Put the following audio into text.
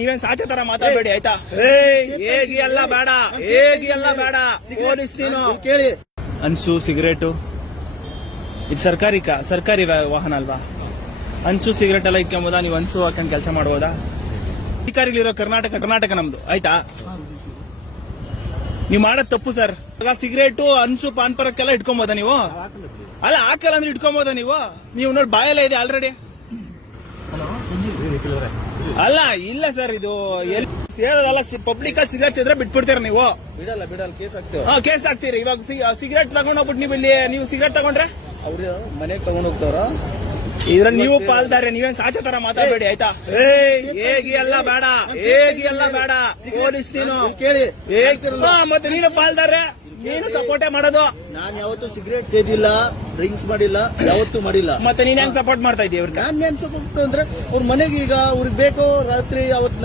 ನೀವೇನ್ ಸಾಚೆ ತರ ಮಾತಾಡಬೇಡಿ ಆಯ್ತಾ? ಹೇಗಿ ಎಲ್ಲ ಬೇಡ, ಹೇಗಿ ಎಲ್ಲ ಬೇಡ. ಪೊಲೀಸ್ ನೀನು ಕೇಳಿ. ಅನ್ಸು ಸಿಗರೇಟು ಇದು ಸರ್ಕಾರಿ ವಾಹನ ಅಲ್ವಾ? ಅನ್ಸು ಸಿಗರೇಟ್ ಎಲ್ಲ ಇಕ್ಕೊಂಬೋದಾ? ನೀವು ಅನ್ಸು ಹಾಕೊಂಡು ಕೆಲಸ ಮಾಡ್ಬೋದಾ? ಅಧಿಕಾರಿಗಳಿರೋ ಕರ್ನಾಟಕ ನಮ್ದು ಆಯ್ತಾ? ನೀವು ಮಾಡೋದ್ ತಪ್ಪು ಸರ್. ಸಿಗರೇಟು ಅನ್ಸು ಪಾನ್ ಪರಕ್ಕೆಲ್ಲ ಇಟ್ಕೊಂಬೋದಾ ನೀವು? ಅಲ್ಲ ಹಾಕಲ್ಲ ಅಂದ್ರೆ ಇಟ್ಕೊಂಬೋದಾ ನೀವು? ನೀವು ನೋಡಿ ಬಾಯೆಲ್ಲ ಇದೆ ಆಲ್ರೆಡಿ. ಅಲ್ಲ ಇಲ್ಲ ಸರ್, ಇದು ಸೇರೋದಲ್ಲ. ಪಬ್ಲಿಕ್ ಅಲ್ಲಿ ಸಿಗರೇಟ್ ಇದ್ರೆ ಬಿಟ್ಬಿಡ್ತೀರ ನೀವು? ಬಿಡಲ್ಲ ಕೇಸ್ ಆಗ್ತೇವೆ. ಕೇಸ್ ಹಾಕ್ತೀರಿ. ಇವಾಗ ಸಿಗರೇಟ್ ತಗೊಂಡೋಗ್ಬಿಟ್ಟು ನೀವು ಸಿಗರೇಟ್ ತಗೊಂಡ್ರೆ ಅವ್ರು ಮನೆಗೆ ತಗೊಂಡ್ ಹೋಗ್ತಾರ. ಇದ್ರಲ್ಲಿ ನೀವು ಪಾಲ್ದಾರೆ. ನೀವೇನ್ ಸಾಚೆ ತರ ಮಾತಾಡಬೇಡಿ ಆಯ್ತಾ? ಹೇಗಿ ಎಲ್ಲ ಬೇಡ, ಹೇಗಿ ಎಲ್ಲ ಬೇಡ. ಪೊಲೀಸ್ ನೀನು ಕೇಳಿ. ಮತ್ತೆ ನೀನು ಪಾಲ್ದಾರೆ, ನೀನು ಸಪೋರ್ಟೇ ಮಾಡೋದು. ನಾನ್ ಯಾವತ್ತೂ ಸಿಗರೇಟ್ ಸೇದಿಲ್ಲ, ಡ್ರಿಂಕ್ಸ್ ಮಾಡಿಲ್ಲ, ಯಾವತ್ತೂ ಮಾಡಿಲ್ಲ. ಮತ್ತೆ ನೀನ್ ಹೆಂಗ್ ಸಪೋರ್ಟ್ ಮಾಡ್ತಾ ಇದೀಯ? ನಾನ್ ಏನ್ ಸಪೋರ್ಟ್ ಅಂದ್ರೆ ಅವ್ರ ಮನೆಗೆ ಈಗ ಅವ್ರಿಗೆ ಬೇಕೋ ರಾತ್ರಿ ಅವತ್